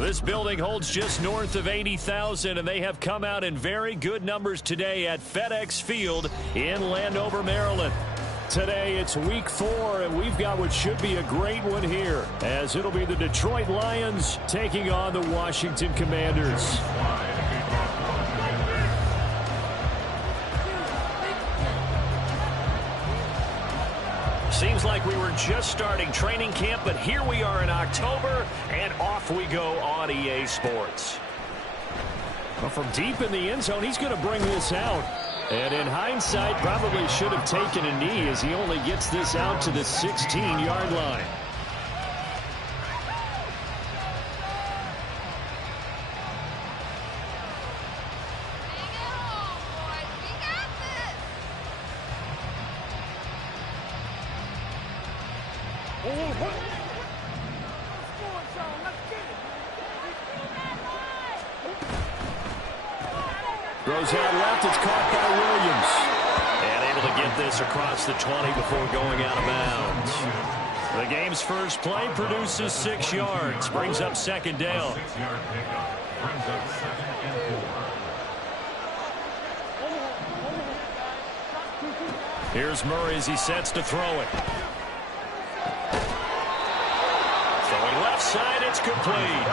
This building holds just north of 80,000, and they have come out in very good numbers today at FedEx Field in Landover, Maryland. Today it's week 4, and we've got what should be a great one here, as it'll be the Detroit Lions taking on the Washington Commanders. Seems like we were just starting training camp, but here we are in October, and off we go on EA Sports. Well, from deep in the end zone, he's going to bring this out. And in hindsight, probably should have taken a knee as he only gets this out to the 16-yard line. Throws out left, it's caught by Williams. And able to get this across the 20 before going out of bounds. The game's first play produces 6 yards, brings up second down. Here's Murray as he sets to throw it. Throwing left side, it's complete.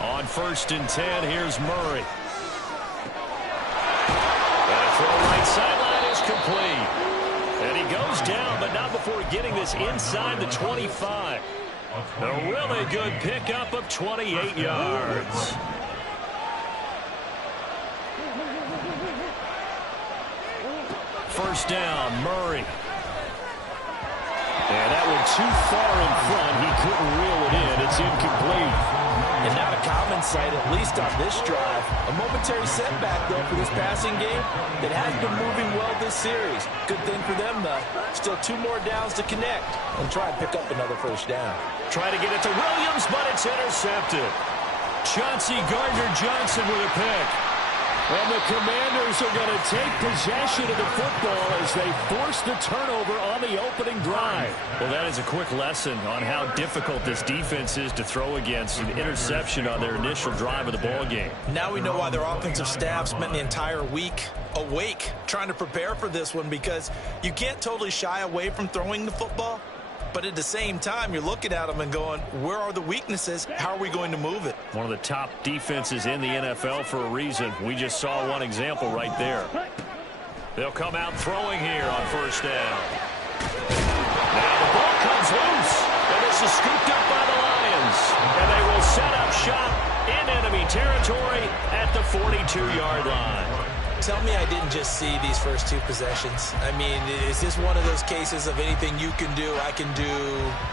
On 1st and 10, here's Murray. And a throw right sideline is complete. And he goes down, but not before getting this inside the 25. A really good pickup of 28 yards. First down, Murray. And that one too far in front. He couldn't reel it in. It's incomplete. And not a common sight, at least on this drive. A momentary setback, though, for this passing game that has been moving well this series. Good thing for them, though. Still 2 more downs to connect and try and pick up another first down. Try to get it to Williams, but it's intercepted. Chauncey Gardner-Johnson with a pick. And the Commanders are going to take possession of the football as they force the turnover on the opening drive. Well, that is a quick lesson on how difficult this defense is to throw against. An interception on their initial drive of the ball game. Now we know why their offensive staff spent the entire week awake trying to prepare for this one, because you can't totally shy away from throwing the football. But at the same time, you're looking at them and going, where are the weaknesses? How are we going to move it? One of the top defenses in the NFL for a reason. We just saw one example right there. They'll come out throwing here on first down. Now the ball comes loose. And this is scooped up by the Lions. And they will set up shop in enemy territory at the 42-yard line. Tell me I didn't just see these first 2 possessions. I mean, is this one of those cases of anything you can do, I can do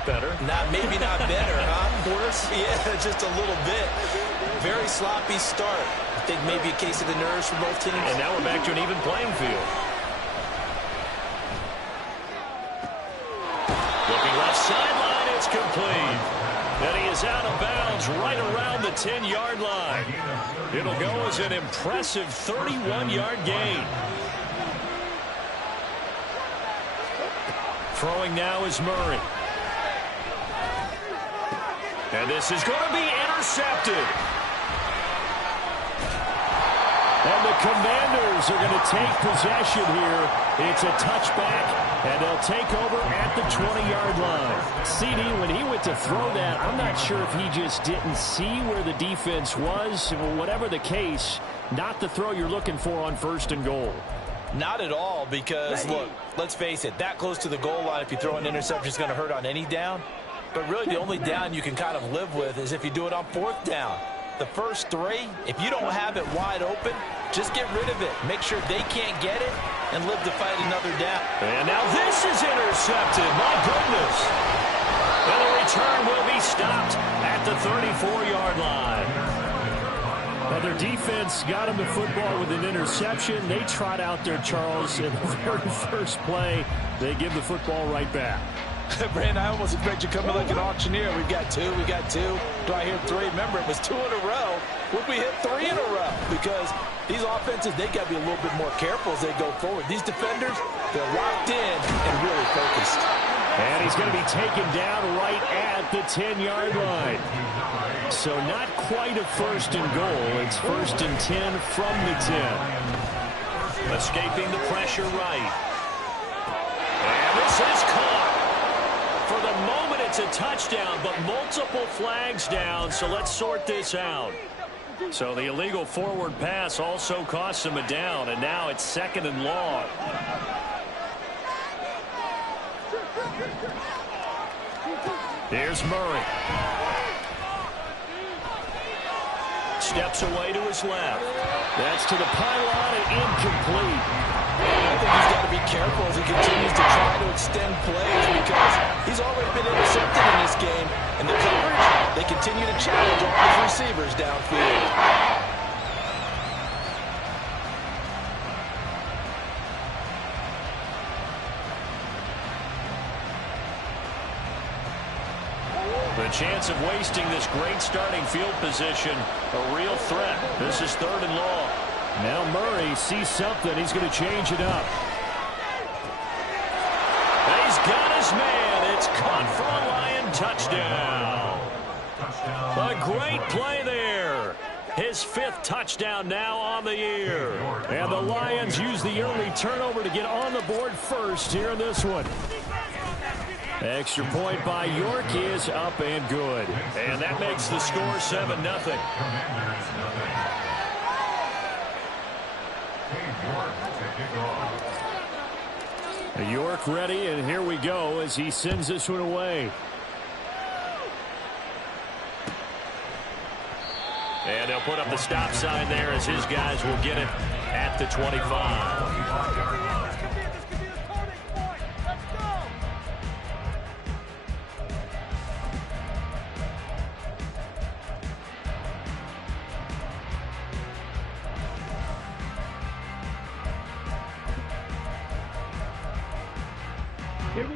better? Maybe not better, huh? Worse? Yeah, just a little bit. Very sloppy start. I think maybe a case of the nerves for both teams. And now we're back to an even playing field. Looking left sideline, it's complete. And he is out of bounds right around the 10-yard line. It'll go as an impressive 31-yard gain. Throwing now is Murray. And this is going to be intercepted. And the Commanders are going to take possession here. It's a touchback. And they'll take over at the 20-yard line. CD, when he went to throw that, I'm not sure if he just didn't see where the defense was. Whatever the case, not the throw you're looking for on 1st and goal. Not at all, because, look, let's face it, that close to the goal line, if you throw an interception, is going to hurt on any down. But really, the only down you can kind of live with is if you do it on 4th down. the first three, if you don't have it wide open, just get rid of it. Make sure they can't get it and live to fight another down. And now this is intercepted. My goodness. And the return will be stopped at the 34-yard line. Now their defense got them the football with an interception. They trot out there, Charles, in the very first play. They give the football right back. Brandon, I almost expect you coming like an auctioneer. We've got two. Do I hear three? Remember, it was 2 in a row. Would we hit 3 in a row? Because these offenses, they got to be a little bit more careful as they go forward. These defenders, they're locked in and really focused. And he's going to be taken down right at the 10-yard line. So not quite a first and goal. It's 1st and 10 from the 10. Escaping the pressure right. And this is caught. For the moment, it's a touchdown, but multiple flags down, so let's sort this out. So the illegal forward pass also costs him a down, and now it's 2nd and long. Here's Murray. Steps away to his left. That's to the pylon and incomplete. I think he's got to be careful as he continues to try to extend plays because he's already been intercepted in this game. And the coverage, they continue to challenge all his receivers downfield. The chance of wasting this great starting field position, a real threat. This is 3rd and long. Now Murray sees something. He's going to change it up. He's got his man. It's caught for a Lion touchdown. A great play there. His 5th touchdown now on the year. And the Lions use the early turnover to get on the board first here in this one. Extra point by York is up and good. And that makes the score 7-0. York ready, and here we go as he sends this one away. And they'll put up the stop sign there as his guys will get it at the 25.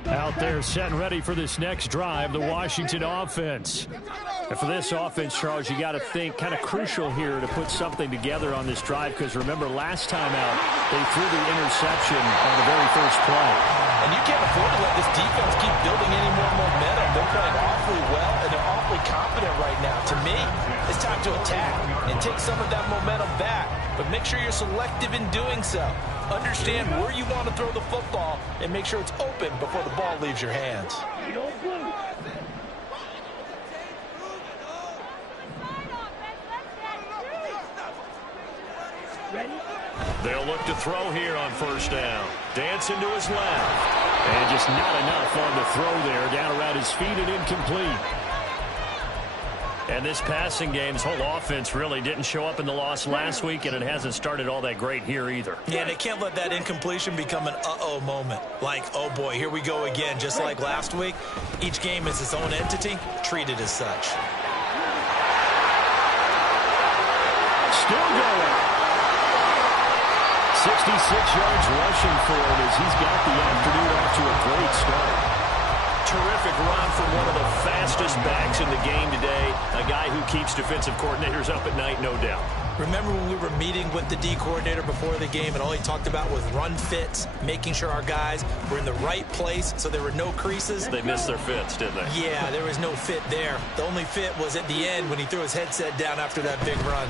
Out there set and ready for this next drive, the Washington offense. And for this offense, Charles, you got to think kind of crucial here to put something together on this drive because remember last time out they threw the interception on the very first play. And you can't afford to let this defense keep building any more momentum. They're playing awfully well and they're awfully confident right now. To me, it's time to attack and take some of that momentum back. But make sure you're selective in doing so. Understand where you want to throw the football and make sure it's open before the ball leaves your hands. They'll look to throw here on 1st down. Dancing to his left. And just not enough on the throw there. Down around his feet and incomplete. And this passing game's whole offense really didn't show up in the loss last week, and it hasn't started all that great here either. Yeah, they can't let that incompletion become an uh-oh moment. Like, oh boy, here we go again. Just like last week, each game is its own entity, treated as such. Still going. 66 yards rushing for him as he's got the afternoon off to a great start. Terrific run from one of the fastest backs in the game today. A guy who keeps defensive coordinators up at night, no doubt. Remember when we were meeting with the D coordinator before the game and all he talked about was run fits, making sure our guys were in the right place so there were no creases? They missed their fits, didn't they? Yeah, there was no fit there. The only fit was at the end when he threw his headset down after that big run.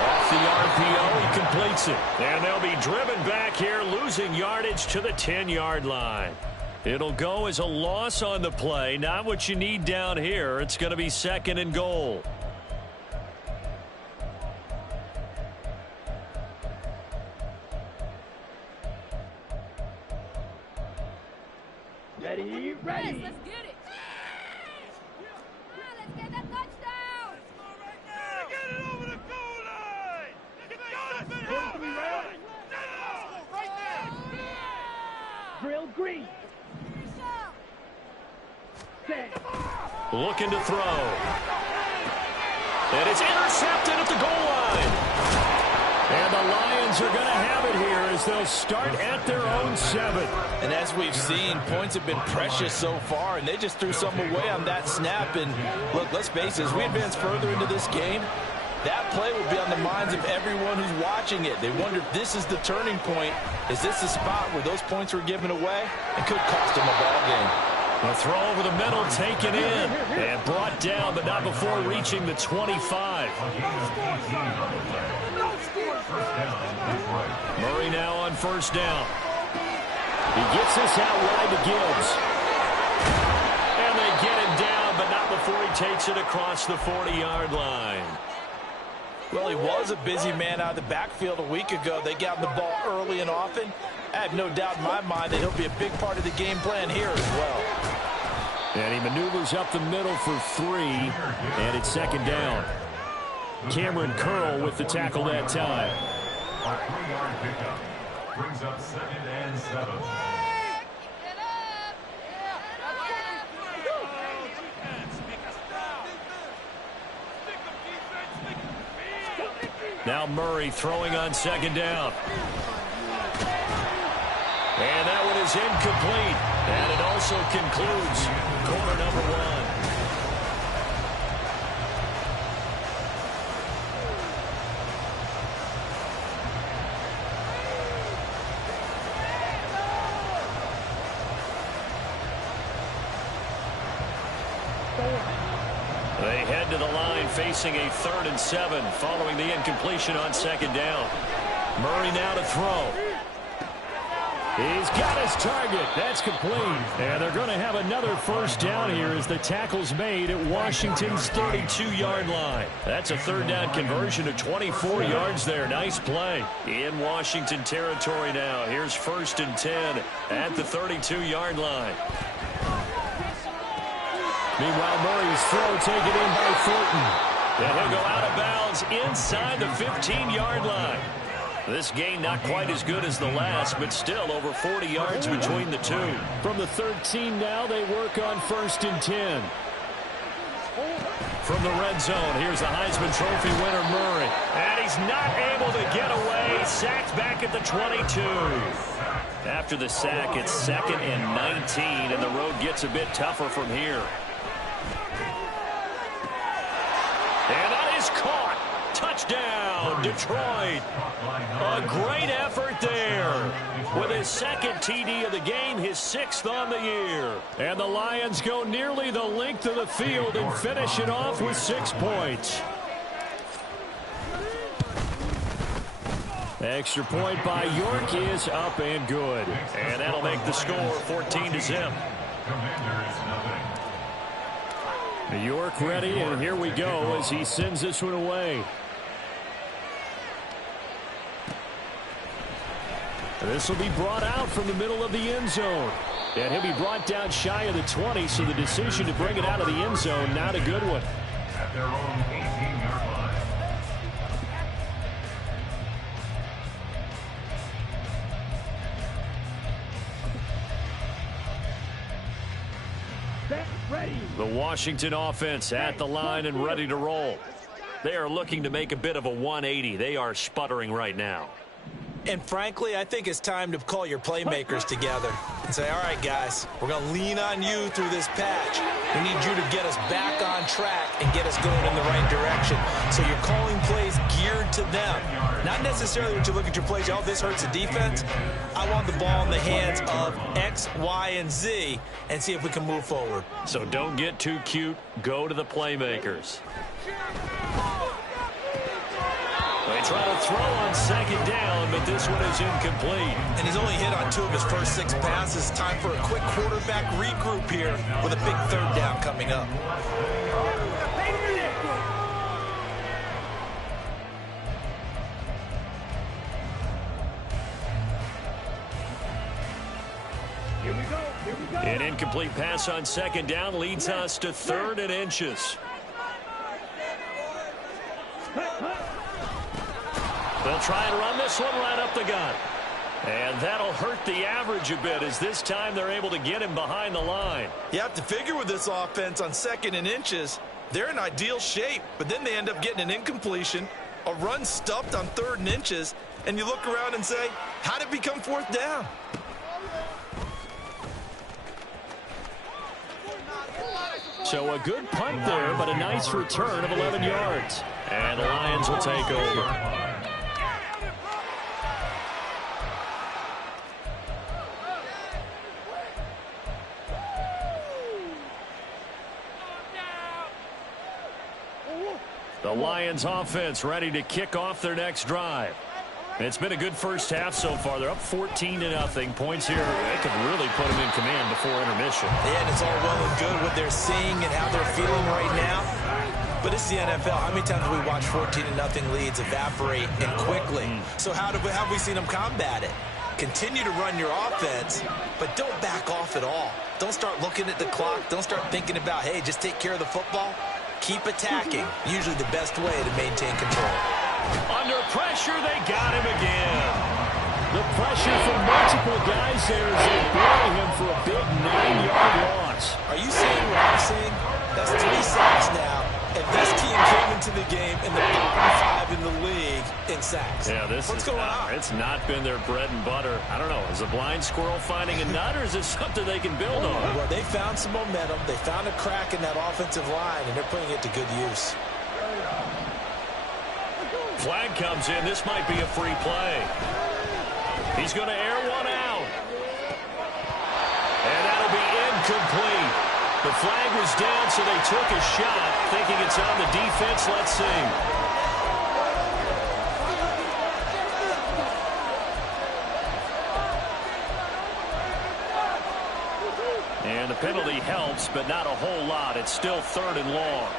Off the RPO, he completes it. And they'll be driven back here, losing yardage to the 10-yard line. It'll go as a loss on the play. Not what you need down here. It's going to be 2nd and goal. Ready, ready. Yes, let's get it. Let's get that touchdown. Looking to throw. And it's intercepted at the goal line. And the Lions are going to have it here as they'll start at their own 7. And as we've seen, points have been precious so far, and they just threw some away on that snap. And look, let's face it, as we advance further into this game, that play will be on the minds of everyone who's watching it. They wonder if this is the turning point. Is this the spot where those points were given away? It could cost them a ball game. A throw over the middle, taken in, and brought down, but not before reaching the 25. Murray now on first down. He gets this out wide to Gibbs. And they get him down, but not before he takes it across the 40-yard line. Well, he was a busy man out of the backfield a week ago. They got him the ball early and often. I have no doubt in my mind that he'll be a big part of the game plan here as well. And he maneuvers up the middle for 3, and it's second down. Cameron Curl with the tackle that time. A 3-yard pickup brings up 2nd and 7. Now Murray throwing on second down. And that one is incomplete. And it also concludes quarter number 1. They head to the line facing a 3rd and 7 following the incompletion on second down. Murray now to throw. He's got his target. That's complete. And they're going to have another first down here as the tackle's made at Washington's 32-yard line. That's a 3rd down conversion of 24 yards there. Nice play. In Washington territory now. Here's 1st and 10 at the 32-yard line. Meanwhile, Murray's throw taken in by Thornton. And he'll go out of bounds inside the 15-yard line. This gain not quite as good as the last, but still over 40 yards between the two. From the 13 now, they work on 1st and 10. From the red zone, here's the Heisman Trophy winner, Murray. And he's not able to get away. Sacked back at the 22. After the sack, it's 2nd and 19, and the road gets a bit tougher from here. And that is caught. Touchdown, Detroit. A great effort there. With his 2nd TD of the game, his 6th on the year. And the Lions go nearly the length of the field and finish it off with 6 points. Extra point by York is up and good. And that'll make the score 14-0. York ready, and here we go as he sends this one away. This will be brought out from the middle of the end zone. And he'll be brought down shy of the 20, so the decision to bring it out of the end zone, not a good one. At their own 18-yard line. The Washington offense at the line and ready to roll. They are looking to make a bit of a 180. They are sputtering right now. And frankly, I think it's time to call your playmakers together and say, all right, guys, we're going to lean on you through this patch. We need you to get us back on track and get us going in the right direction. So you're calling plays geared to them. Not necessarily when you look at your plays, oh, this hurts the defense. I want the ball in the hands of X, Y, and Z and see if we can move forward. So don't get too cute. Go to the playmakers. They try to throw on second down, but this one is incomplete. And he's only hit on 2 of his first 6 passes. Time for a quick quarterback regroup here with a big 3rd down coming up. An incomplete pass on second down leads us to 3rd and inches. They'll try and run this one right up the gut. And that'll hurt the average a bit as this time they're able to get him behind the line. You have to figure with this offense on 2nd and inches, they're in ideal shape, but then they end up getting an incompletion, a run stuffed on 3rd and inches, and you look around and say, how did it become 4th down? So a good punt there, but a nice return of 11 yards. And the Lions will take over. The Lions offense ready to kick off their next drive. It's been a good first half so far. They're up 14-0. Points here, they could really put them in command before intermission. Yeah, and it's all well and good what they're seeing and how they're feeling right now. But it's the NFL. How many times have we watched 14-0 leads evaporate and quickly? So how have we seen them combat it? Continue to run your offense, but don't back off at all. Don't start looking at the clock. Don't start thinking about, hey, just take care of the football. Keep attacking. Usually the best way to maintain control. Under pressure, they got him again. The pressure from multiple guys there as they bury him for a big 9-yard loss. Are you seeing what I'm seeing? That's 3 sacks now, and this team came into the game in the bottom 5 in the league in sacks. Yeah, what's going on? It's not been their bread and butter. I don't know. Is a blind squirrel finding a nut, or is it something they can build on? Well, they found some momentum. They found a crack in that offensive line, and they're putting it to good use. Flag comes in. This might be a free play. He's going to air one out. And that'll be incomplete. The flag was down, so they took a shot, thinking it's on the defense. Let's see. And the penalty helps, but not a whole lot. It's still 3rd and long.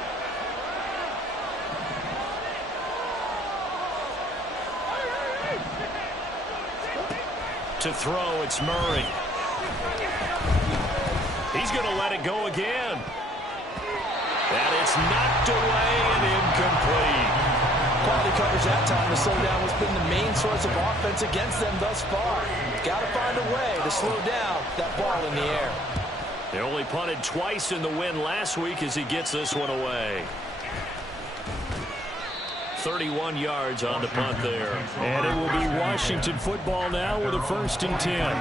To throw, it's Murray. He's going to let it go again. And it's knocked away and incomplete. Quality coverage that time to slow down what's been the main source of offense against them thus far. Got to find a way to slow down that ball in the air. They only punted twice in the win last week as he gets this one away. 31 yards on the punt there. And it will be Washington football now with a 1st and 10.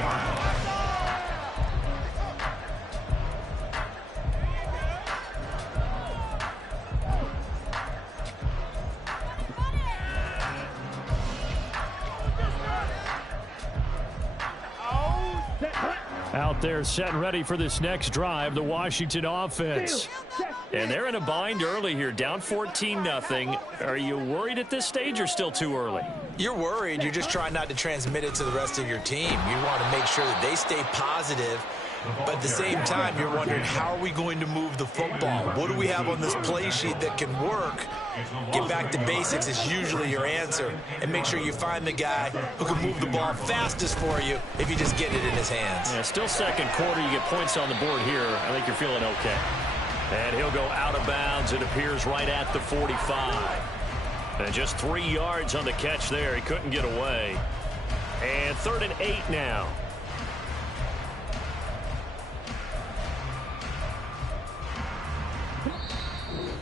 Out there set and ready for this next drive, the Washington offense. And they're in a bind early here, down 14-0. Are you worried at this stage or still too early? You're worried. You're just trying not to transmit it to the rest of your team. You want to make sure that they stay positive. But at the same time, you're wondering, how are we going to move the football? What do we have on this play sheet that can work? Get back to basics is usually your answer. And make sure you find the guy who can move the ball fastest for you if you just get it in his hands. Yeah, still 2nd quarter. You get points on the board here. I think you're feeling okay. And he'll go out of bounds. It appears right at the 45. And just 3 yards on the catch there. He couldn't get away. And 3rd and 8 now.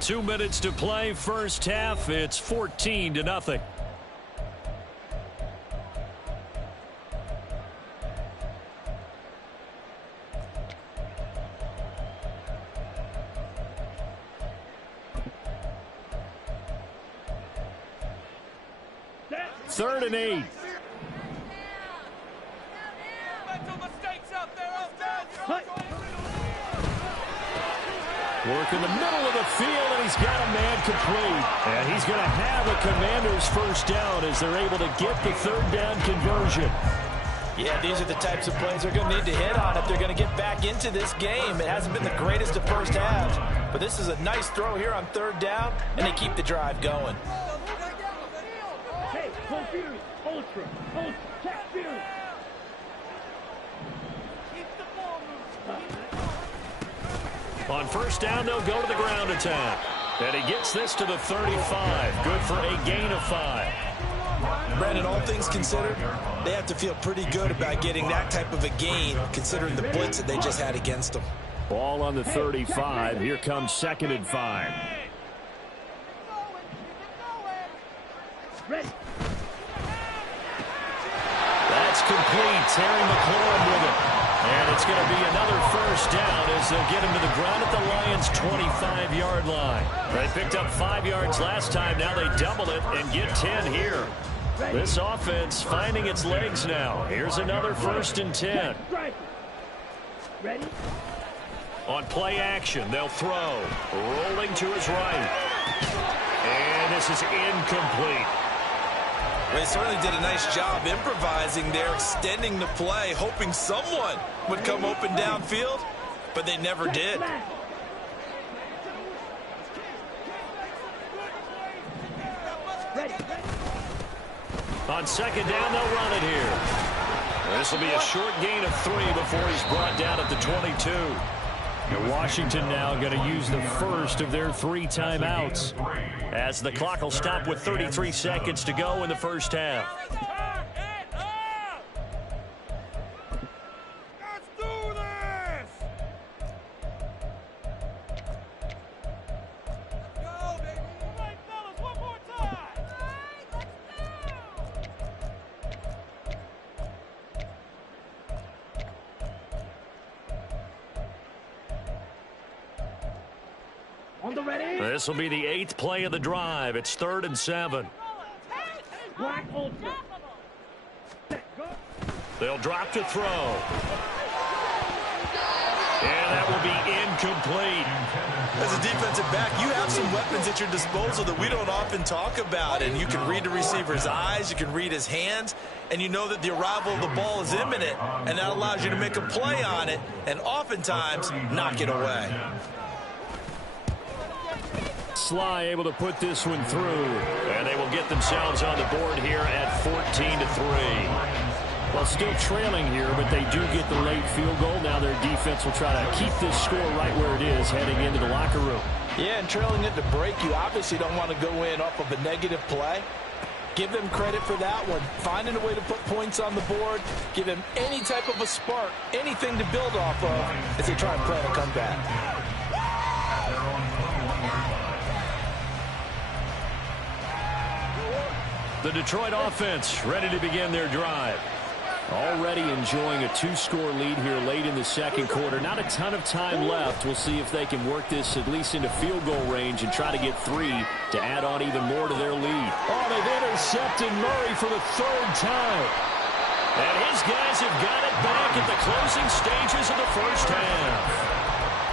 Two minutes to play, first half. It's 14-0. Third and 8. Work in the middle of the field, and he's got a man complete. And he's going to have a Commanders first down as they're able to get the 3rd down conversion. Yeah, these are the types of plays they're going to need to hit on if they're going to get back into this game. It hasn't been the greatest of first halves, but this is a nice throw here on 3rd down, and they keep the drive going. Hey, ultra, check view. On first down, they'll go to the ground attack. And he gets this to the 35. Good for a gain of 5. Brandon, all things considered, they have to feel pretty good about getting that type of a gain, considering the blitz that they just had against them. Ball on the 35. Here comes 2nd and 5. Ready. That's complete. Terry McLaurin with it. And it's going to be another first down as they'll get him to the ground at the Lions' 25-yard line. They picked up 5 yards last time. Now they double it and get 10 here. This offense finding its legs now. Here's another 1st and 10. Ready. On play action, they'll throw. Rolling to his right. And this is incomplete. They certainly did a nice job improvising there, extending the play, hoping someone would come open downfield, but they never did. On 2nd down, they'll run it here. This will be a short gain of 3 before he's brought down at the 22. And Washington now going to use the first of their 3 timeouts as the clock will stop with 33 seconds to go in the first half. Let's do this! Go, baby! All right, fellas, one more time! All right, let's go! On the ready. This will be the 8th play of the drive. It's 3rd and 7. Black ultra. They'll drop to throw. And that will be incomplete. As a defensive back, you have some weapons at your disposal that we don't often talk about, and you can read the receiver's eyes, you can read his hands, and you know that the arrival of the ball is imminent, and that allows you to make a play on it and oftentimes knock it away. Sly able to put this one through, and they will get themselves on the board here at 14-3. Well, still trailing here, but they do get the late field goal. Now their defense will try to keep this score right where it is heading into the locker room. Yeah, and trailing it to break, you obviously don't want to go in off of a negative play. Give them credit for that one. Finding a way to put points on the board, give them any type of a spark, anything to build off of as they try and plan a comeback. The Detroit offense ready to begin their drive. Already enjoying a 2-score lead here late in the second quarter. Not a ton of time left. We'll see if they can work this at least into field goal range and try to get 3 to add on even more to their lead. Oh, they've intercepted Murray for the 3rd time. And his guys have got it back at the closing stages of the first half.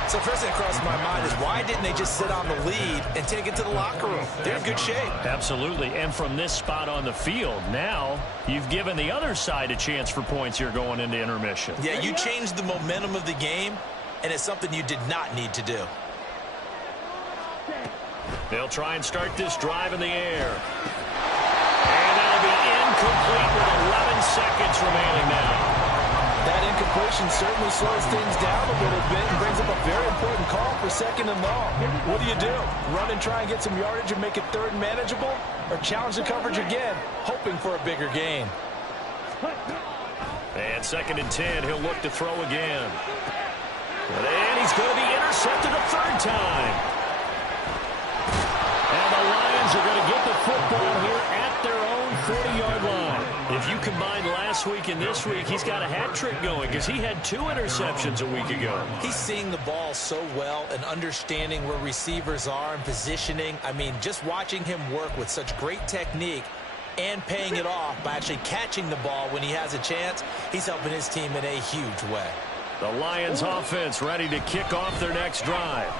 So first thing that crossed my mind is why didn't they just sit on the lead and take it to the locker room? They're in good shape. Absolutely, and from this spot on the field, now you've given the other side a chance for points here going into intermission. Yeah, you changed the momentum of the game, and it's something you did not need to do. They'll try and start this drive in the air. And that'll be incomplete with 11 seconds remaining now. That incompletion certainly slows things down a little bit and brings up a very important call for 2nd and long. What do? Run and try and get some yardage and make it 3rd and manageable? Or challenge the coverage again, hoping for a bigger gain? And 2nd and 10, he'll look to throw again. And he's going to be intercepted a 3rd time. And the Lions are going to get the football here at their own 40-yard line. If you combine last week and this week, he's got a hat trick going because he had 2 interceptions a week ago. He's seeing the ball so well and understanding where receivers are and positioning. I mean, just watching him work with such great technique and paying it off by actually catching the ball when he has a chance, he's helping his team in a huge way. The Lions offense ready to kick off their next drive.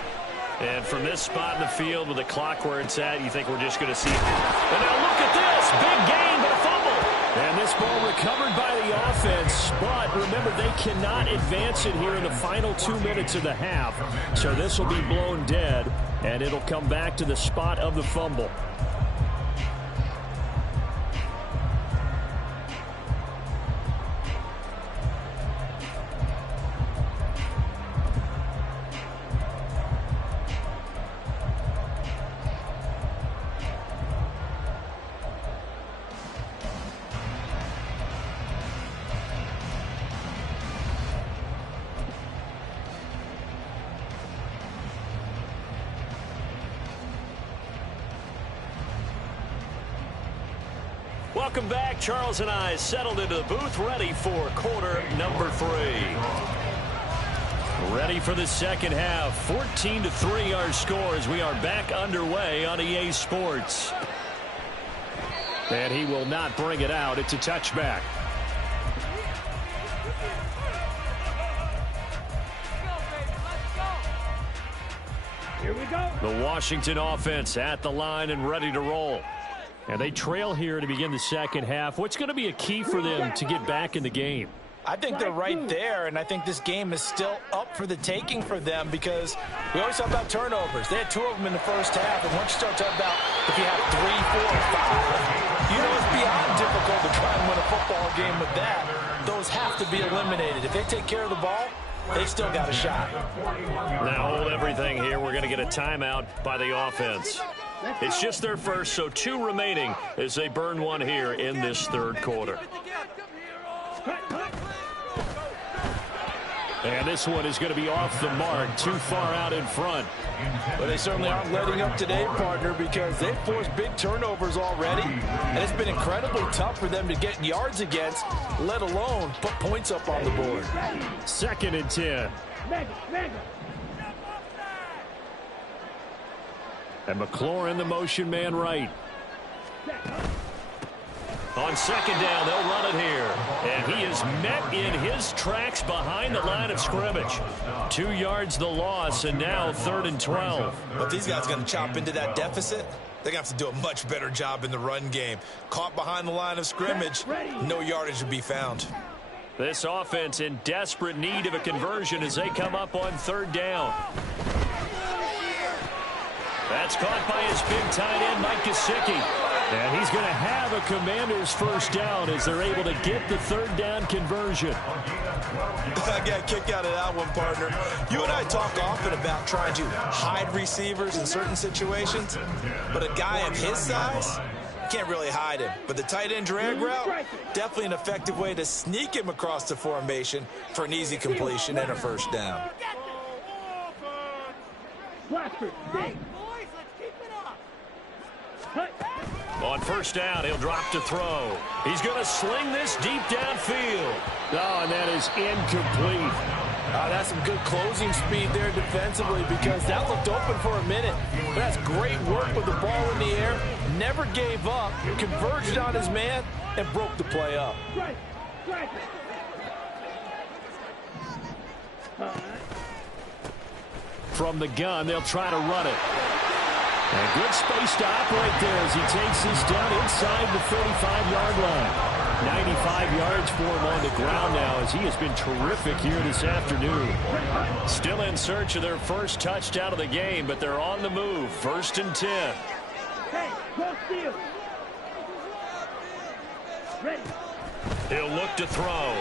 And from this spot in the field with the clock where it's at, you think we're just going to see it. And now look at this. Big gain, but a fumble. And this ball recovered by the offense. But remember, they cannot advance it here in the final 2 minutes of the half. So this will be blown dead, and it'll come back to the spot of the fumble. Welcome back. Charles and I settled into the booth, ready for quarter number 3. Ready for the second half. 14-3 our score as we are back underway on EA Sports. And he will not bring it out. It's a touchback. Here we go. The Washington offense at the line and ready to roll. And they trail here to begin the second half. What's going to be a key for them to get back in the game? I think they're right there, and I think this game is still up for the taking for them because we always talk about turnovers. They had 2 of them in the first half, and once you start talking about if you have 3, 4, 5, you know it's beyond difficult to try and win a football game with that. Those have to be eliminated. If they take care of the ball, they've still got a shot. Now hold everything here. We're going to get a timeout by the offense. It's just their first, so 2 remaining as they burn one here in this third quarter. And this one is going to be off the mark, too far out in front. But they certainly aren't letting up today, partner, because they've forced big turnovers already. And it's been incredibly tough for them to get yards against, let alone put points up on the board. 2nd and 10. And McLaurin, the motion man right. On 2nd down, they'll run it here. And he is met in his tracks behind the line of scrimmage. 2 yards the loss, and now 3rd and 12. But these guys are going to chop into that deficit. They're going to have to do a much better job in the run game. Caught behind the line of scrimmage, no yardage to be found. This offense in desperate need of a conversion as they come up on 3rd down. That's caught by his big tight end, Mike Gesicki. And he's going to have a Commanders first down as they're able to get the 3rd down conversion. I got a kick out of that one, partner. You and I talk often about trying to hide receivers in certain situations, but a guy of his size, can't really hide him. But the tight end drag route, definitely an effective way to sneak him across the formation for an easy completion and a first down. On 1st down, he'll drop to throw. He's going to sling this deep downfield. Oh, and that is incomplete. That's some good closing speed there defensively because that looked open for a minute. But that's great work with the ball in the air. Never gave up, converged on his man, and broke the play up. From the gun, they'll try to run it. And good space to operate there as he takes this down inside the 35-yard line. 95 yards for him on the ground now as he has been terrific here this afternoon. Still in search of their first touchdown of the game, but they're on the move. 1st and 10. Hey, go steal. Ready. He'll look to throw.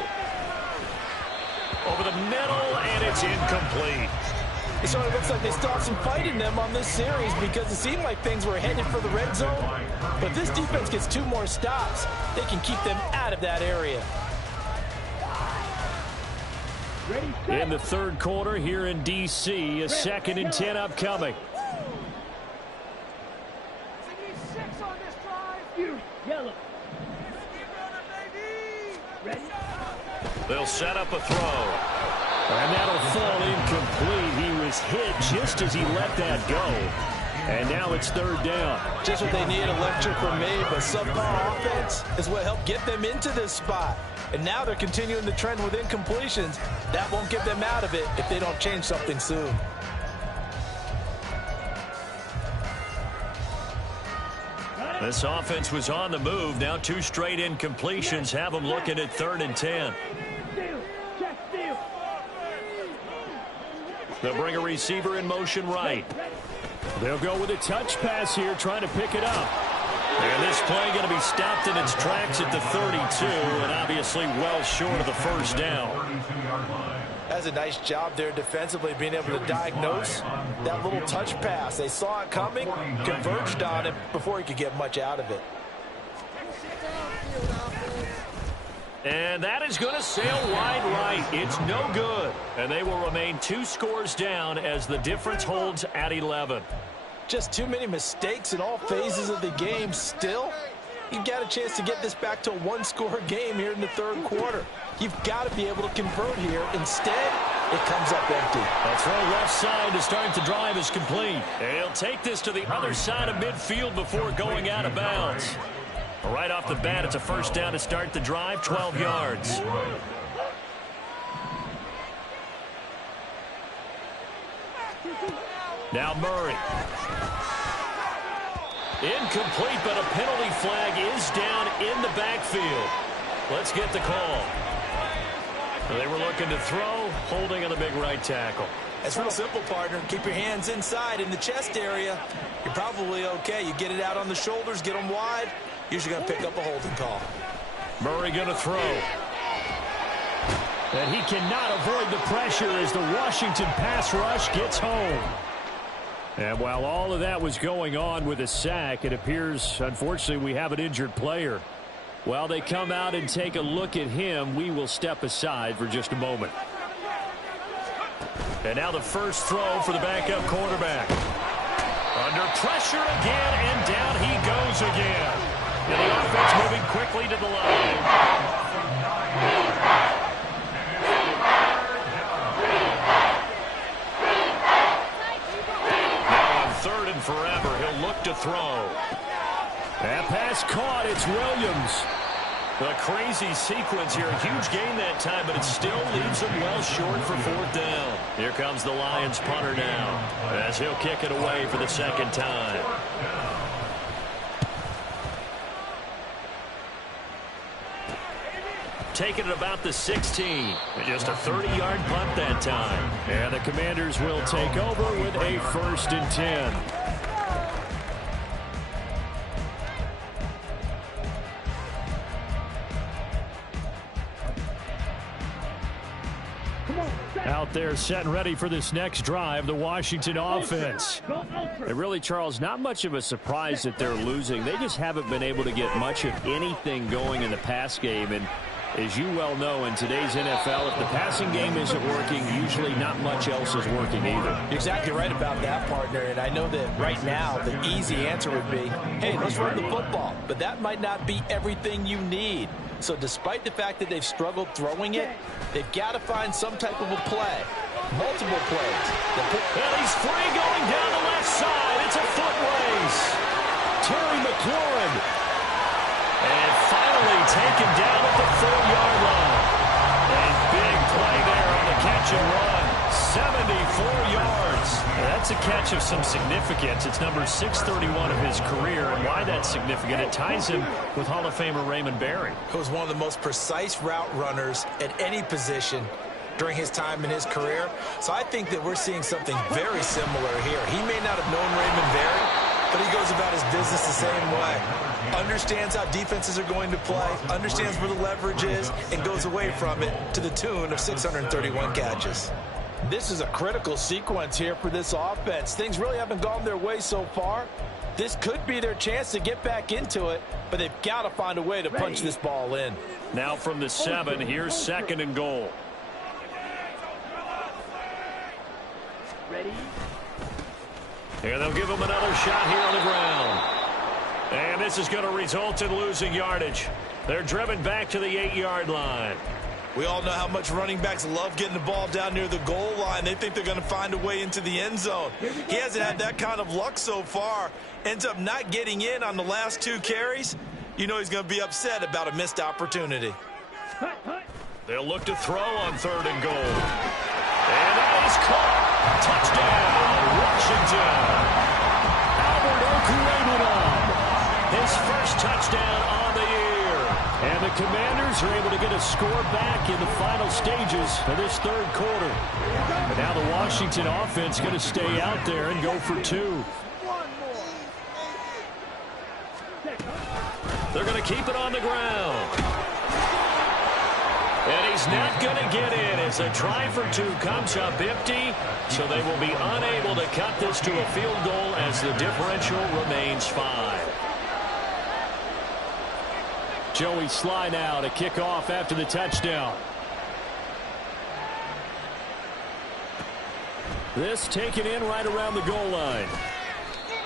Over the middle, and it's incomplete. It sort of looks like they stopped some fight in them on this series because it seemed like things were headed for the red zone. But if this defense gets 2 more stops, they can keep them out of that area. In the 3rd quarter here in D.C., a 2nd and 10 upcoming. Yellow. Ready. They'll set up a throw. And that'll fall incomplete. He was hit just as he let that go. And now it's 3rd down. Just what they need, electric from me, but subpar offense is what helped get them into this spot. And now they're continuing the trend with incompletions. That won't get them out of it if they don't change something soon. This offense was on the move. Now 2 straight incompletions have them looking at 3rd and 10. They'll bring a receiver in motion right. They'll go with a touch pass here, trying to pick it up. And this play going to be stopped in its tracks at the 32, and obviously well short of the first down. That's a nice job there defensively, being able to diagnose that little touch pass. They saw it coming, converged on it before he could get much out of it. And that is going to sail wide right. It's no good. And they will remain 2 scores down as the difference holds at 11. Just too many mistakes in all phases of the game still. you've got a chance to get this back to a one-score game here in the third quarter. You've got to be able to convert here. Instead, it comes up empty. A throw left side to start the drive is complete. And he'll take this to the other side of midfield before going out of bounds. Right off the bat, it's a first down to start the drive, 12 yards. Now Murray. Incomplete, but a penalty flag is down in the backfield. Let's get the call. They were looking to throw, holding on the big right tackle. It's real simple, partner. Keep your hands inside in the chest area. You're probably okay. You get it out on the shoulders, get them wide. Usually going to pick up a holding call. Murray going to throw. And he cannot avoid the pressure as the Washington pass rush gets home. And while all of that was going on with a sack, it appears, unfortunately, we have an injured player. While they come out and take a look at him, we will step aside for just a moment. And now the first throw for the backup quarterback. Under pressure again, and down he goes again. And the offense moving quickly to the line. Now on third and forever, he'll look to throw. That pass caught. It's Williams. A crazy sequence here. A huge gain that time, but it still leaves them well short for fourth down. Here comes the Lions punter now as he'll kick it away for the second time. Taking it about the 16. Just a 30-yard punt that time. And the Commanders will take over with a 1st and 10. Out there set and ready for this next drive, the Washington offense. And really, Charles, not much of a surprise that they're losing. They just haven't been able to get much of anything going in the pass game. And as you well know, in today's NFL, if the passing game isn't working, usually not much else is working either. You're exactly right about that, partner. And I know that right now the easy answer would be, hey, let's run the football. But that might not be everything you need. So despite the fact that they've struggled throwing it, they've got to find some type of a play. Multiple plays. And he's free going down the left side. It's a foot race. Terry McLaurin. And finally taken down at the 4-yard line. A big play there on the catch and run. 74 yards. That's a catch of some significance. It's number 631 of his career. And why that's significant, it ties him with Hall of Famer Raymond Berry. He was one of the most precise route runners at any position during his time in his career. So I think that we're seeing something very similar here. He may not have known Raymond Berry, but he goes about his business the same way. Understands how defenses are going to play, understands where the leverage is, and goes away from it to the tune of 631 catches. This is a critical sequence here for this offense. Things really haven't gone their way so far. This could be their chance to get back into it, but they've got to find a way to punch this ball in. Now from the 7, here's 2nd and goal. Ready? And they'll give him another shot here on the ground. And this is going to result in losing yardage. They're driven back to the 8-yard line. We all know how much running backs love getting the ball down near the goal line. They think they're going to find a way into the end zone. He hasn't had that kind of luck so far. Ends up not getting in on the last 2 carries. You know he's going to be upset about a missed opportunity. They'll look to throw on 3rd and goal. And that is caught. Touchdown, Washington. Albert Okwuegbunam. His first touchdown on the year. And the Commanders are able to get a score back in the final stages of this 3rd quarter. And now the Washington offense going to stay out there and go for 2. They're going to keep it on the ground. And he's not going to get in as a try for 2 comes up empty. So they will be unable to cut this to a field goal as the differential remains 5. Joey Sly now to kick off after the touchdown. This taken in right around the goal line.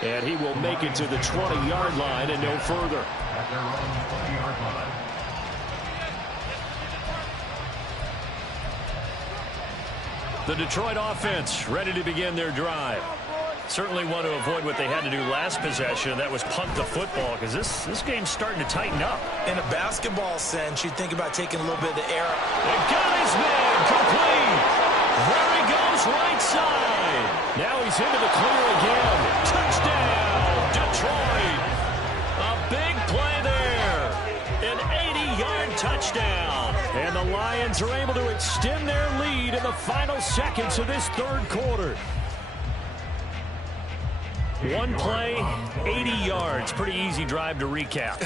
And he will make it to the 20-yard line and no further. at their own 20-yard line. The Detroit offense ready to begin their drive. Certainly want to avoid what they had to do last possession. That was punt the football, because this game's starting to tighten up. In a basketball sense, you think about taking a little bit of the air. They got his man complete. There he goes, right side. Now he's into the clear again. Touchdown, Detroit. A big play there. An 80-yard touchdown. And the Lions are able to extend their lead in the final seconds of this third quarter. One play, 80 yards. Pretty easy drive to recap.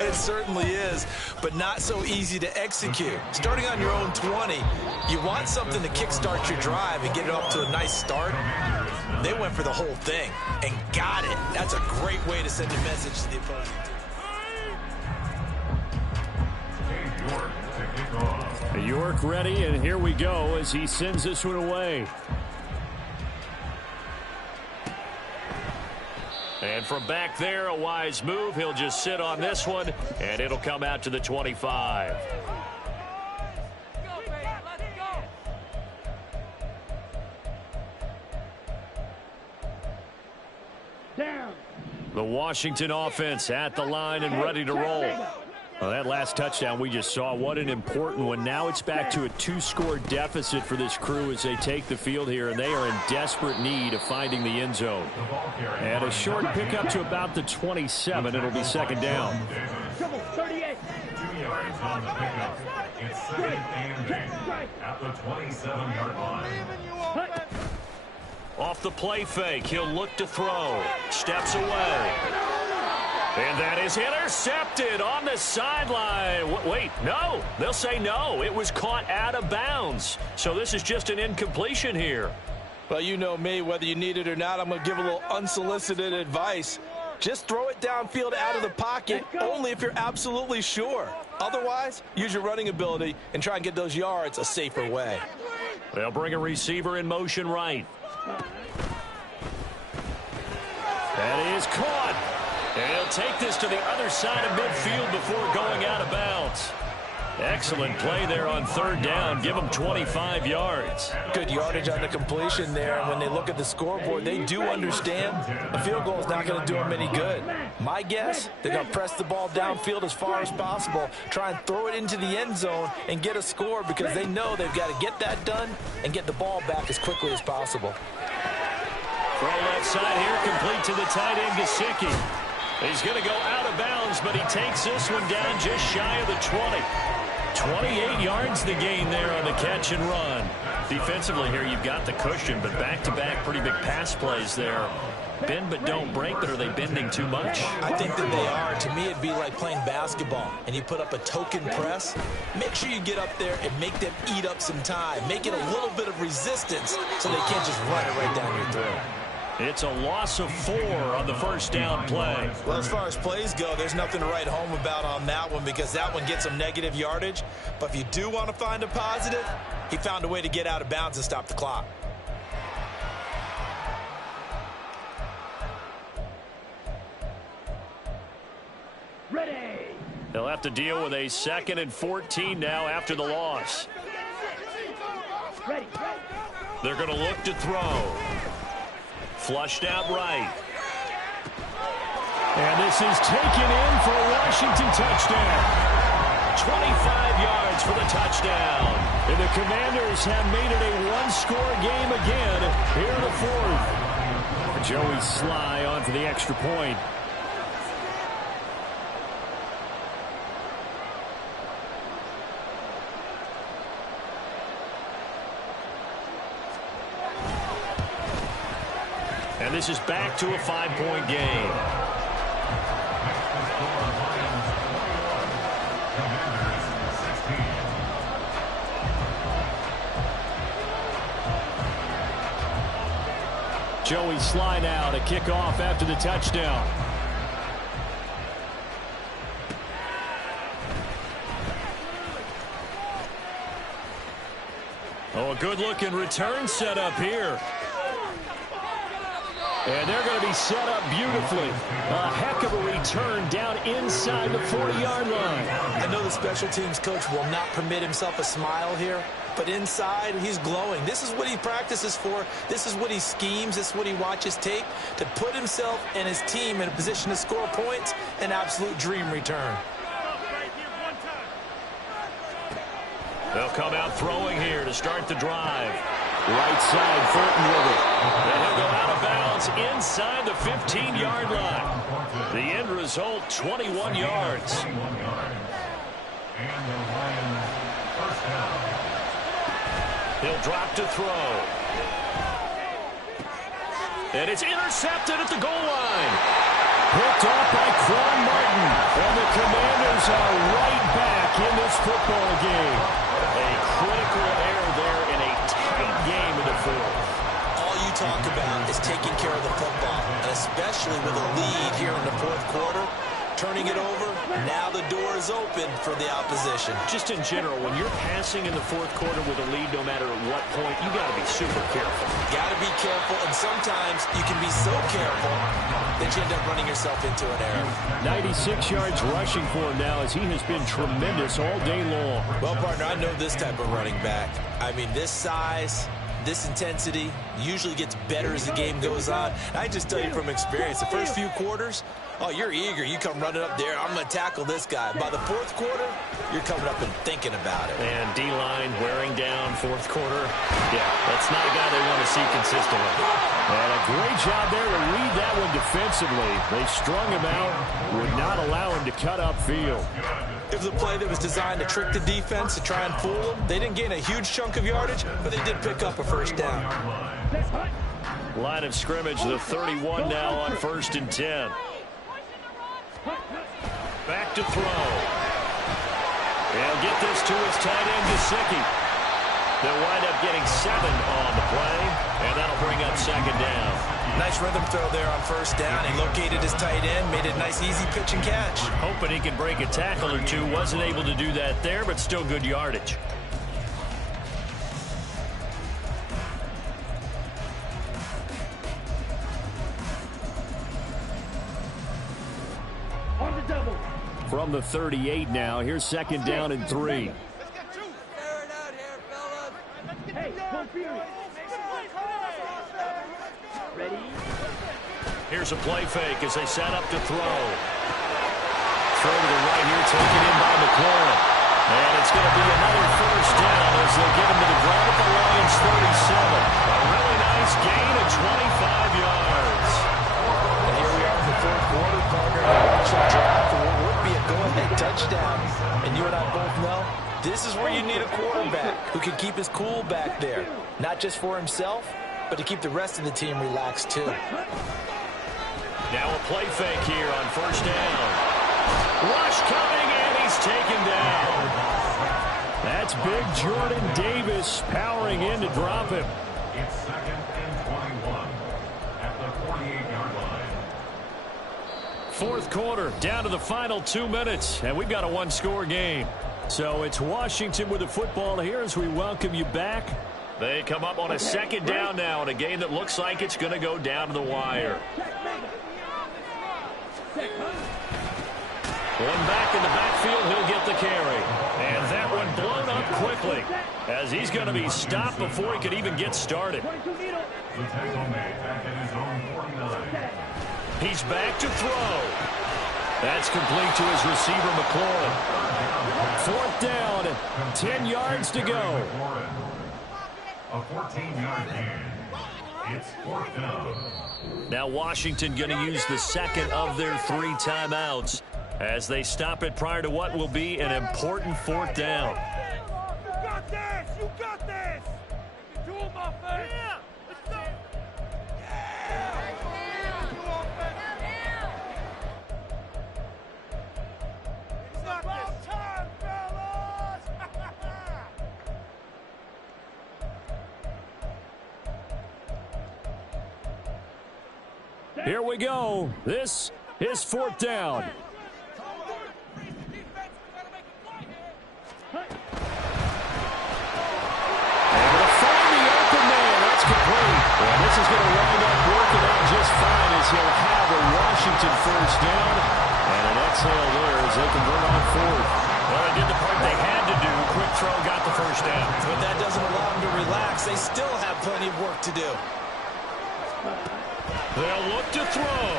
It certainly is, but not so easy to execute. Starting on your own 20, you want something to kickstart your drive and get it off to a nice start. They went for the whole thing and got it. That's a great way to send a message to the opposing team. York ready, and here we go as he sends this one away. And from back there, a wise move. He'll just sit on this one, and it'll come out to the 25. The Washington offense at the line and ready to roll. Well, that last touchdown we just saw, what an important one. Now it's back to a 2-score deficit for this crew as they take the field here, and they are in desperate need of finding the end zone. And a short pickup to about the 27. It'll be second down. 38. 2 yards on the pickup. It's second and 8 at the 27-yard line. Off the play fake, he'll look to throw. Steps away. And that is intercepted on the sideline. Wait, no. They'll say no. It was caught out of bounds. So this is just an incompletion here. Well, you know me, whether you need it or not, I'm going to give a little unsolicited advice. Just throw it downfield out of the pocket, only if you're absolutely sure. Otherwise, use your running ability and try and get those yards a safer way. They'll bring a receiver in motion right. That is caught. And he'll take this to the other side of midfield before going out of bounds. Excellent play there on third down. Give them 25 yards. Good yardage on the completion there. And when they look at the scoreboard, they do understand a field goal is not going to do them any good. My guess, they're going to press the ball downfield as far as possible, try and throw it into the end zone and get a score because they know they've got to get that done and get the ball back as quickly as possible. Throw left side here, complete to the tight end, Gesicki. He's going to go out of bounds, but he takes this one down just shy of the 20. 28 yards the gain there on the catch and run. Defensively here, you've got the cushion, but back-to-back pretty big pass plays there. Bend but don't break, but are they bending too much? I think that they are. To me, it'd be like playing basketball, and you put up a token press. Make sure you get up there and make them eat up some time. Make it a little bit of resistance so they can't just run it right down your throat. It's a loss of 4 on the first down play. Well, as far as plays go, there's nothing to write home about on that one because that one gets some negative yardage. But if you do want to find a positive, he found a way to get out of bounds and stop the clock. Ready. They'll have to deal with a 2nd and 14 now after the loss. Ready. They're going to look to throw. Flushed out right. And this is taken in for a Washington touchdown. 25 yards for the touchdown. And the Commanders have made it a one-score game again here in the fourth. Joey Sly on for the extra point. And this is back to a 5-point game. Joey Sly now to kick off after the touchdown. Oh, a good-looking return set up here. And they're going to be set up beautifully. A heck of a return down inside the 40-yard line. I know the special teams coach will not permit himself a smile here, but inside, he's glowing. This is what he practices for. This is what he schemes. This is what he watches tape to put himself and his team in a position to score points. An absolute dream return. They'll come out throwing here to start the drive. Right side, Fulton with it. And he'll go out of bounds inside the 15-yard line. The end result, 21 yards. And the Lions first down. He'll drop to throw. And it's intercepted at the goal line. Picked off by Quan Martin. And the Commanders are right back in this football game. A critical error there in a tight game in the fourth. All you talk about is taking care of the football, and especially with a lead here in the fourth quarter. Turning it over, now the door is open for the opposition. Just in general, when you're passing in the fourth quarter with a lead, no matter at what point, you got to be super careful. Got to be careful, and sometimes you can be so careful that you end up running yourself into an error. 96 yards rushing for him now, as he has been tremendous all day long. Well, partner, I know this type of running back. I mean, this size, this intensity usually gets better as the game goes on. I just tell you from experience, the first few quarters, oh, you're eager. You come running up there, I'm going to tackle this guy. By the fourth quarter, you're coming up and thinking about it. And D-line wearing down fourth quarter. Yeah, that's not a guy they want to see consistently. And a great job there to read that one defensively. They strung him out, would not allow him to cut upfield. It was a play that was designed to trick the defense, to try and fool them. They didn't gain a huge chunk of yardage, but they did pick up a first down. Line of scrimmage, the 31 now on 1st and 10. Back to throw. He'll get this to his tight end, Gesicki. They'll wind up getting 7 on the play, and that'll bring up 2nd down. Nice rhythm throw there on 1st down. He located his tight end, made it a nice, easy pitch and catch. Hoping he can break a tackle or two. Wasn't able to do that there, but still good yardage. On the double. From the 38 now, here's 2nd down and 3. Hey, come Fury. Ready? Here's a play fake as they set up to throw. Throw to the right here, taken in by McLaurin. And it's going to be another first down as they'll get him to the ground at the Lions 37. A really nice gain of 25 yards. And here we are in the fourth quarter, partner. Should drive for what would be a go-ahead touchdown. And you and I both know this is where you need a quarterback who can keep his cool back there. Not just for himself, but to keep the rest of the team relaxed too. Now a play fake here on 1st down. Rush coming, and he's taken down. That's big Jordan Davis powering in to drop him. It's 2nd and 21 at the 48-yard line. Fourth quarter, down to the final 2 minutes, and we've got a one-score game. So it's Washington with the football here as we welcome you back. They come up on a 2nd down now in a game that looks like it's going to go down to the wire. One back in the backfield, he'll get the carry. And that one blown up quickly as he's going to be stopped before he could even get started. The tackle made back at his own 49. He's back to throw. That's complete to his receiver, McLaurin. 4th down, 10 yards to go. A 14-yard gain. It's 4th down. Now Washington going to use the 2nd of their 3 timeouts as they stop it prior to what will be an important 4th down. You got this! You got this! You can do it, my friend! Yeah! Let's go! It's not about time, fellas! Here we go. This is 4th down. Able to find the open man. That's complete. And this is going to wind up working out just Washington first down. And an exhale there as they can bring on fourth. Well, they did the part they had to do. Quick throw got the first down. But that doesn't allow them to relax. They still have plenty of work to do. They'll look to throw.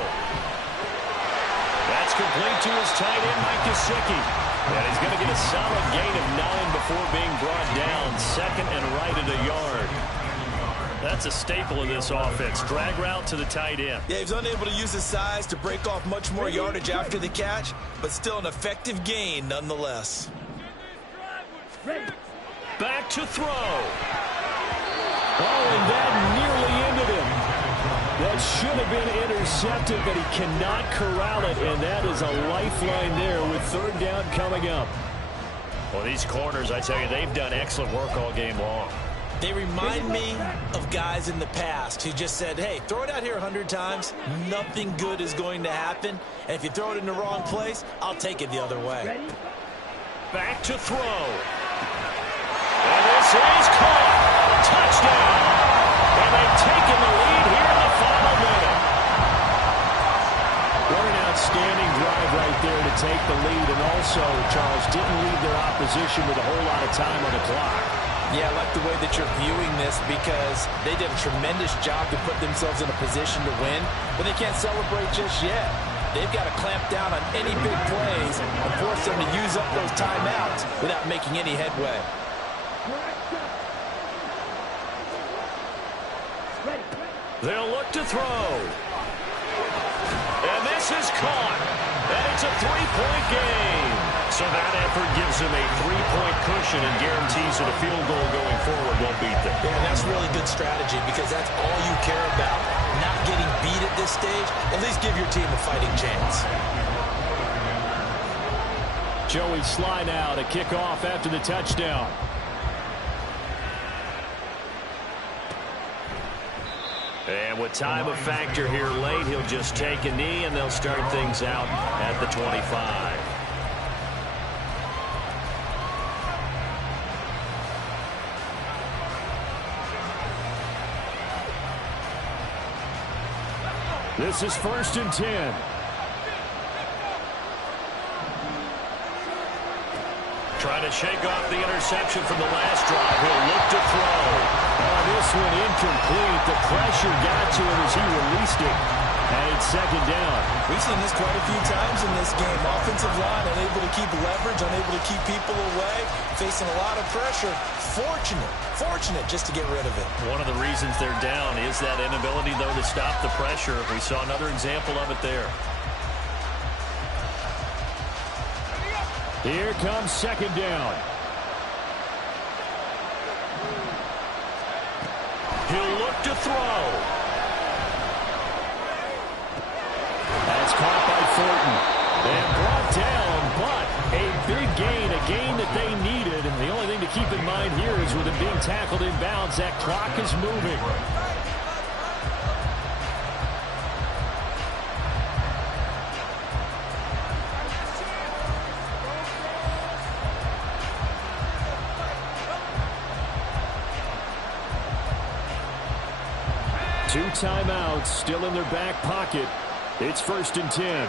That's complete to his tight end, Mike Gesicki. And he's going to get a solid gain of 9 before being brought down. Second and right at a yard. That's a staple of this offense. Drag route to the tight end. Yeah, he's unable to use his size to break off much more yardage after the catch, but still an effective gain nonetheless. Back to throw. Oh, and that nearly ended him. That should have been intercepted, but he cannot corral it, and that is a lifeline there with third down coming up. Well, these corners, I tell you, they've done excellent work all game long. They remind me of guys in the past who just said, hey, throw it out here 100 times. Nothing good is going to happen. And if you throw it in the wrong place, I'll take it the other way. Back to throw. And this is caught. Touchdown. And they've taken the lead here in the final minute. What an outstanding drive right there to take the lead. And also, Charles, didn't leave their opposition with a whole lot of time on the clock. Yeah, I like the way that you're viewing this because they did a tremendous job to put themselves in a position to win, but they can't celebrate just yet. They've got to clamp down on any big plays and force them to use up those timeouts without making any headway. They'll look to throw. And this is caught. And it's a 3-point game. So that effort gives them a 3-point cushion and guarantees that a field goal going forward won't beat them. Yeah, and that's really good strategy because that's all you care about. Not getting beat at this stage. At least give your team a fighting chance. Joey Sly now to kick off after the touchdown. And with time of factor here late, he'll just take a knee and they'll start things out at the 25. This is 1st and 10. Trying to shake off the interception from the last drive. He'll look to throw. Oh, this one incomplete. The pressure got to him as he released it. And it's 2nd down. We've seen this quite a few times in this game. Offensive line unable to keep leverage, unable to keep people away, facing a lot of pressure. Fortunate just to get rid of it. One of the reasons they're down is that inability, though, to stop the pressure. We saw another example of it there. Here comes 2nd down. He'll look to throw. That's caught by Thornton. And brought down, but a big gain, a gain that they needed. And the only thing to keep in mind here is with him being tackled inbounds, that clock is moving. Two timeouts still in their back pocket. It's 1st and 10.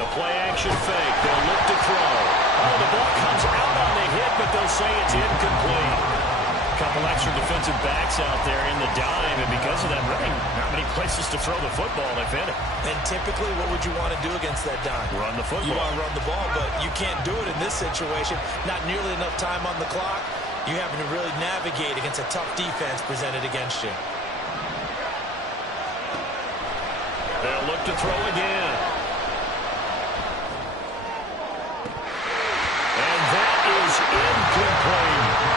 The play action fake. They'll look to throw. Oh, the ball comes out on the hit, but they'll say it's incomplete. A couple extra defensive backs out there in the dime, and because of that, really not many places to throw the football if hit it. And typically, what would you want to do against that dime? Run the football. You want to run the ball, but you can't do it in this situation. Not nearly enough time on the clock. You having to really navigate against a tough defense presented against you. They'll look to throw again. And that is incomplete.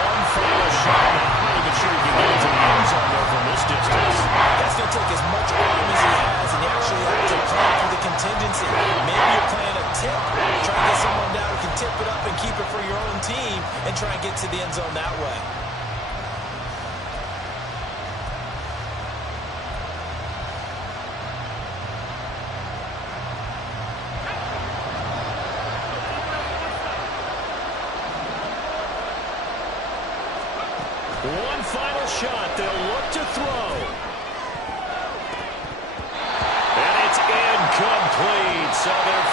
One final shot. I'm not even sure he can get into the end zone there from this distance. That's going to take as much arm as he has, and you actually have to plan for the contingency. Maybe you're playing a tip, try to get someone down who can tip it up and keep it for your own team, and try and get to the end zone that way. One final shot. They'll look to throw. And it's incomplete. So they're